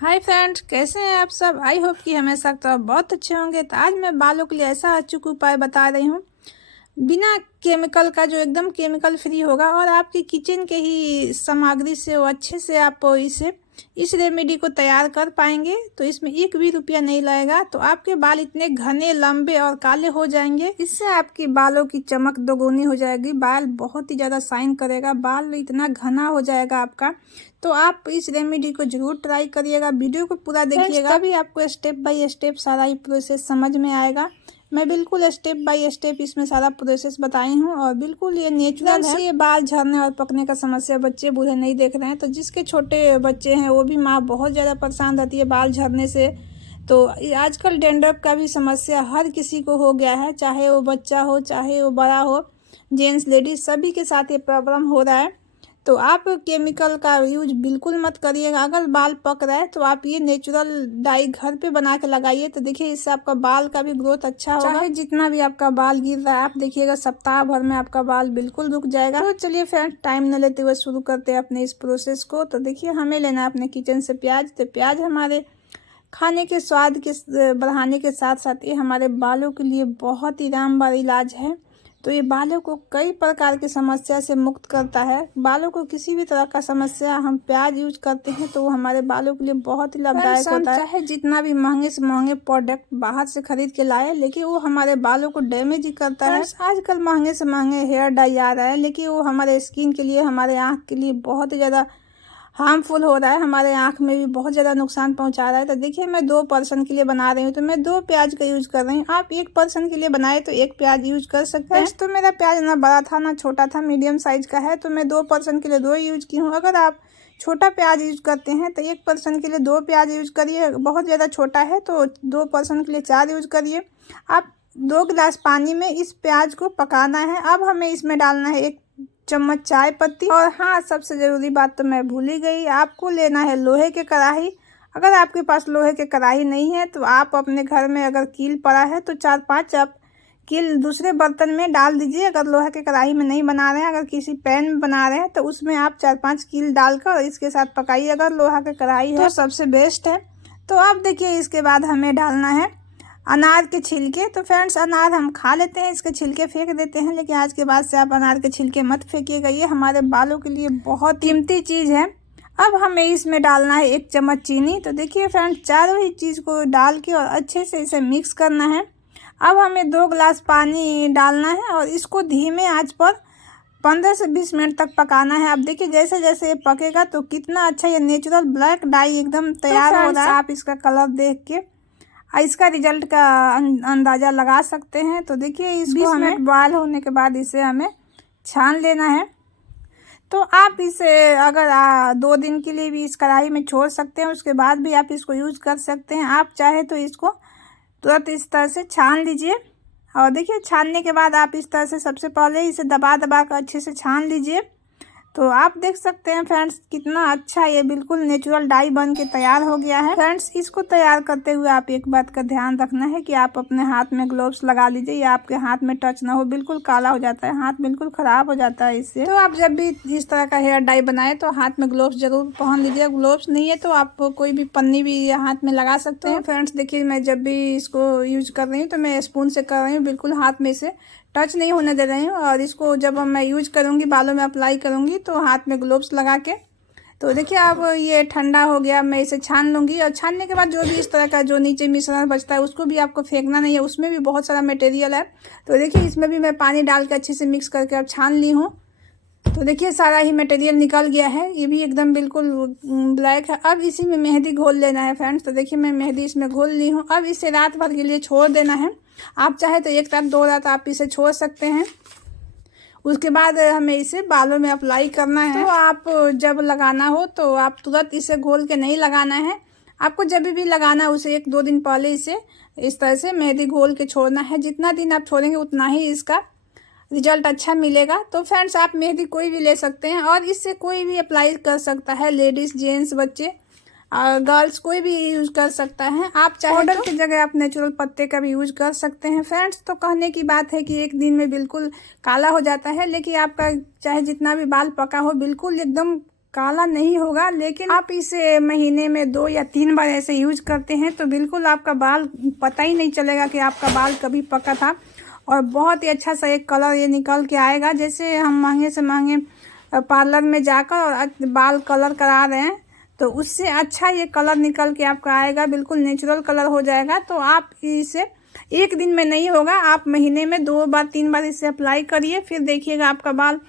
Hi friends, कैसे हैं आप सब। आई होप कि हमेशा तो आप बहुत अच्छे होंगे। तो आज मैं बालों के लिए ऐसा अचूक उपाय बता रही हूँ बिना केमिकल का, जो एकदम केमिकल फ्री होगा और आपकी किचन के ही सामग्री से वो अच्छे से आप इस रेमेडी को तैयार कर पाएंगे। तो इसमें एक भी रुपया नहीं लगेगा। तो आपके बाल इतने घने, लंबे और काले हो जाएंगे। इससे आपकी बालों की चमक दोगुनी हो जाएगी। बाल बहुत ही ज़्यादा शाइन करेगा, बाल इतना घना हो जाएगा आपका। तो आप इस रेमेडी को जरूर ट्राई करिएगा। वीडियो को पूरा देखिएगा, तभी आपको स्टेप बाय स्टेप सारा ही प्रोसेस समझ में आएगा। मैं बिल्कुल स्टेप बाय स्टेप इसमें सारा प्रोसेस बताई हूँ और बिल्कुल ये नेचुरल है। ये बाल झड़ने और पकने का समस्या बच्चे बूढ़े नहीं देख रहे हैं। तो जिसके छोटे बच्चे हैं वो भी माँ बहुत ज़्यादा परेशान रहती है बाल झड़ने से। तो आजकल डैंड्रफ का भी समस्या हर किसी को हो गया है, चाहे वो बच्चा हो चाहे वो बड़ा हो, जेंट्स लेडीज सभी के साथ ये प्रॉब्लम हो रहा है। तो आप केमिकल का यूज बिल्कुल मत करिएगा। अगर बाल पक रहा है तो आप ये नेचुरल डाई घर पे बना के लगाइए। तो देखिए इससे आपका बाल का भी ग्रोथ अच्छा होगा। चाहे जितना भी आपका बाल गिर रहा है, आप देखिएगा सप्ताह भर में आपका बाल बिल्कुल रुक जाएगा। तो चलिए फ्रेंड, टाइम न लेते हुए शुरू करते हैं अपने इस प्रोसेस को। तो देखिए हमें लेना है अपने किचन से प्याज। तो प्याज हमारे खाने के स्वाद के बढ़ाने के साथ साथ ये हमारे बालों के लिए बहुत ही रामबाण इलाज है। तो ये बालों को कई प्रकार की समस्या से मुक्त करता है। बालों को किसी भी तरह का समस्या हम प्याज यूज करते हैं तो वो हमारे बालों के लिए बहुत ही लाभदायक होता है। चाहे जितना भी महंगे से महंगे प्रोडक्ट बाहर से खरीद के लाए, लेकिन वो हमारे बालों को डैमेज ही करता है। आजकल महंगे से महंगे हेयर डाई आ रहा है, लेकिन वो हमारे स्किन के लिए, हमारे आँख के लिए बहुत ही ज़्यादा हार्मफुल हो रहा है। हमारे आँख में भी बहुत ज़्यादा नुकसान पहुंचा रहा है। तो देखिए मैं 2 पर्सन के लिए बना रही हूँ तो मैं 2 प्याज का यूज कर रही हूँ। आप 1 पर्सन के लिए बनाए तो 1 प्याज यूज कर सकते हैं। तो मेरा प्याज ना बड़ा था ना छोटा था, मीडियम साइज का है। तो मैं 2 पर्सन के लिए 2 यूज की हूँ। अगर आप छोटा प्याज यूज करते हैं तो 1 पर्सन के लिए 2 प्याज यूज करिए। बहुत ज़्यादा छोटा है तो 2 पर्सन के लिए 4 यूज करिए। आप 2 गिलास पानी में इस प्याज को पकाना है। अब हमें इसमें डालना है 1 चम्मच चाय पत्ती। और हाँ, सबसे ज़रूरी बात तो मैं भूल ही गई, आपको लेना है लोहे के कढ़ाई। अगर आपके पास लोहे के कढ़ाई नहीं है तो आप अपने घर में अगर कील पड़ा है तो 4-5 आप कील दूसरे बर्तन में डाल दीजिए। अगर लोहे के कढ़ाई में नहीं बना रहे हैं, अगर किसी पैन में बना रहे हैं तो उसमें आप 4-5 कील डालकर इसके साथ पकाइए। अगर लोहा का कढ़ाई है तो सबसे बेस्ट है। तो अब देखिए इसके बाद हमें डालना है अनार के छिलके। तो फ्रेंड्स, अनार हम खा लेते हैं, इसके छिलके फेंक देते हैं, लेकिन आज के बाद से आप अनार के छिलके मत फेंकिएगा। ये हमारे बालों के लिए बहुत कीमती चीज़ है। अब हमें इसमें डालना है 1 चम्मच चीनी। तो देखिए फ्रेंड्स, चारों ही चीज़ को डाल के और अच्छे से इसे मिक्स करना है। अब हमें 2 गिलास पानी डालना है और इसको धीमे आंच पर 15 से 20 मिनट तक पकाना है। अब देखिए जैसे जैसे ये पकेगा तो कितना अच्छा ये नेचुरल ब्लैक डाई एकदम तैयार हो रहा है। आप इसका कलर देख के इसका रिजल्ट का अंदाज़ा लगा सकते हैं। तो देखिए इसको हमें बॉयल होने के बाद इसे हमें छान लेना है। तो आप इसे अगर 2 दिन के लिए भी इस कढ़ाई में छोड़ सकते हैं, उसके बाद भी आप इसको यूज़ कर सकते हैं। आप चाहे तो इसको तुरंत इस तरह से छान लीजिए। और देखिए छानने के बाद आप इस तरह से सबसे पहले इसे दबा दबा कर अच्छे से छान लीजिए। तो आप देख सकते हैं फ्रेंड्स कितना अच्छा ये बिल्कुल नेचुरल डाई बन के तैयार हो गया है। फ्रेंड्स, इसको तैयार करते हुए आप एक बात का ध्यान रखना है कि आप अपने हाथ में ग्लोव्स लगा लीजिए या आपके हाथ में टच ना हो, बिल्कुल काला हो जाता है, हाथ बिल्कुल खराब हो जाता है इससे। तो आप जब भी इस तरह का हेयर डाई बनाए तो हाथ में ग्लोव्स जरूर पहन लीजिए। ग्लोव्स नहीं है तो आप कोई भी पन्नी भी हाथ में लगा सकते हैं। फ्रेंड्स देखिए, मैं जब भी इसको यूज कर रही हूँ तो मैं स्पून से कर रही हूँ, बिल्कुल हाथ में से टच नहीं होने दे रही हूँ। और इसको जब मैं यूज करूँगी, बालों में अप्लाई करूँगी तो हाथ में ग्लोव्स लगा के। तो देखिए अब ये ठंडा हो गया, मैं इसे छान लूँगी। और छानने के बाद जो भी इस तरह का जो नीचे मिश्रण बचता है उसको भी आपको फेंकना नहीं है, उसमें भी बहुत सारा मटेरियल है। तो देखिए इसमें भी मैं पानी डाल के अच्छे से मिक्स करके अब छान ली हूँ। तो देखिए सारा ही मटेरियल निकल गया है, ये भी एकदम बिल्कुल ब्लैक है। अब इसी में मेहंदी घोल लेना है फ्रेंड्स। तो देखिए मैं मेहंदी इसमें घोल ली हूँ। अब इसे रात भर के लिए छोड़ देना है। आप चाहे तो 1 रात 2 रात आप इसे छोड़ सकते हैं। उसके बाद हमें इसे बालों में अप्लाई करना है। तो आप जब लगाना हो तो आप तुरंत इसे घोल के नहीं लगाना है। आपको जब भी लगाना है उसे 1-2 दिन पहले इसे इस तरह से मेहंदी घोल के छोड़ना है। जितना दिन आप छोड़ेंगे उतना ही इसका रिजल्ट अच्छा मिलेगा। तो फ्रेंड्स, आप मेहंदी कोई भी ले सकते हैं और इससे कोई भी अप्लाई कर सकता है, लेडीज़, जेंट्स, बच्चे, गर्ल्स कोई भी यूज कर सकता है। आप चाहे पाउडर की जगह आप नेचुरल पत्ते का भी यूज कर सकते हैं। फ्रेंड्स, तो कहने की बात है कि 1 दिन में बिल्कुल काला हो जाता है, लेकिन आपका चाहे जितना भी बाल पका हो बिल्कुल एकदम काला नहीं होगा। लेकिन आप इसे महीने में 2 या 3 बार ऐसे यूज करते हैं तो बिल्कुल आपका बाल पता ही नहीं चलेगा कि आपका बाल कभी पका था। और बहुत ही अच्छा सा एक कलर ये निकल के आएगा। जैसे हम महंगे से महंगे पार्लर में जाकर और बाल कलर करा रहे हैं तो उससे अच्छा ये कलर निकल के आपका आएगा, बिल्कुल नेचुरल कलर हो जाएगा। तो आप इसे एक दिन में नहीं होगा, आप महीने में 2 बार 3 बार इसे अप्लाई करिए, फिर देखिएगा आपका बाल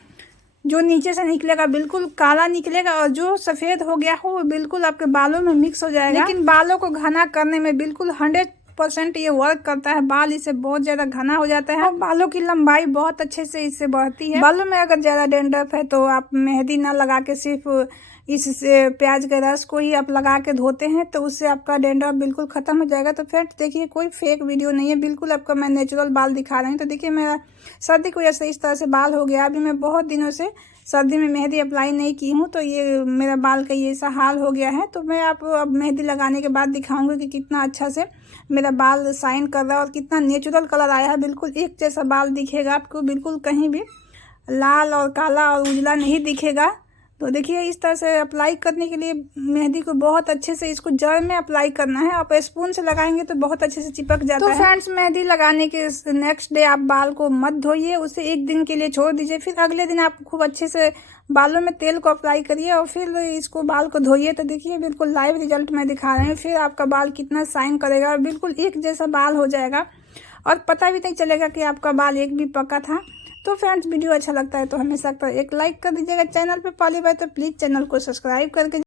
जो नीचे से निकलेगा बिल्कुल काला निकलेगा और जो सफ़ेद हो गया हो वो बिल्कुल आपके बालों में मिक्स हो जाएगा। लेकिन बालों को घना करने में बिल्कुल 100% ये वर्क करता है। बाल इससे बहुत ज़्यादा घना हो जाता है और बालों की लंबाई बहुत अच्छे से इससे बढ़ती है। बालों में अगर ज़्यादा डैंड्रफ है तो आप मेहंदी ना लगा के सिर्फ इससे प्याज के रस को ही आप लगा के धोते हैं तो उससे आपका डैंड्रफ बिल्कुल ख़त्म हो जाएगा। तो फ्रेंड्स देखिए, कोई फेक वीडियो नहीं है, बिल्कुल आपका मैं नेचुरल बाल दिखा रही हूँ। तो देखिए, मेरा सर्दी की वजह से इस तरह से बाल हो गया। अभी मैं बहुत दिनों से सर्दी में मेहंदी अप्लाई नहीं की हूँ तो ये मेरा बाल का ये ऐसा हाल हो गया है। तो मैं आपको अब मेहंदी लगाने के बाद दिखाऊंगी कि कितना अच्छा से मेरा बाल शाइन कर रहा है और कितना नेचुरल कलर आया है। बिल्कुल एक जैसा बाल दिखेगा आपको, बिल्कुल कहीं भी लाल और काला और उजला नहीं दिखेगा। तो देखिए, इस तरह से अप्लाई करने के लिए मेहंदी को बहुत अच्छे से इसको जड़ में अप्लाई करना है। आप स्पून से लगाएंगे तो बहुत अच्छे से चिपक जाता है। तो फ्रेंड्स, मेहंदी लगाने के नेक्स्ट डे आप बाल को मत धोइए, उसे एक दिन के लिए छोड़ दीजिए। फिर अगले दिन आप खूब अच्छे से बालों में तेल को अप्लाई करिए और फिर इसको बाल को धोइए। तो देखिए, बिल्कुल लाइव रिजल्ट मैं दिखा रही हूँ। फिर आपका बाल कितना शाइन करेगा और बिल्कुल एक जैसा बाल हो जाएगा और पता भी नहीं चलेगा कि आपका बाल एक भी पका था। तो फ्रेंड्स, वीडियो अच्छा लगता है तो हमेशा एक लाइक कर दीजिएगा। चैनल पे पहली बार तो प्लीज़ चैनल को सब्सक्राइब करके